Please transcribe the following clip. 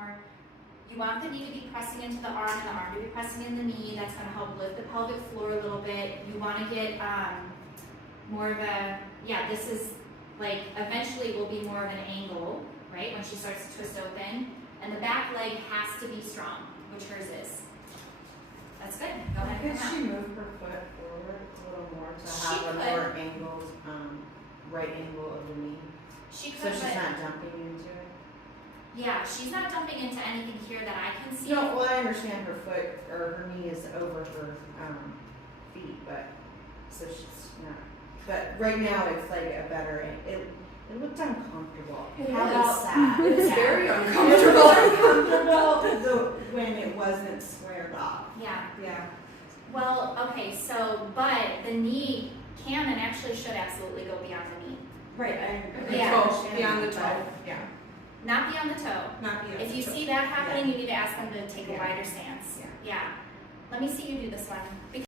more. You want the knee to be pressing into the arm and the arm to be pressing in the knee. That's going to help lift the pelvic floor a little bit. You want to get more of a, this is like, eventually will be more of an angle, right, when she starts to twist open. And the back leg has to be strong, which hers is. That's good. Go ahead. Could she move her foot forward a little more to have a more angled, right angle of the knee? She could, so she's not dumping into it? Yeah, she's not dumping into anything here that I can see. No, well, I understand her foot or her knee is over her feet, but so she's not. But right now it's like a better. It looked uncomfortable. How about that? It's very It uncomfortable. was uncomfortable when it wasn't squared off. Yeah. Yeah. Well, okay, so, but the knee can and actually should absolutely go beyond the knee. Right. Beyond the toe. Yeah. Not beyond the toe. Not beyond If you the toe. see that happening, you need to ask them to take a Yeah. wider stance. Yeah. Yeah. Let me see you do this one.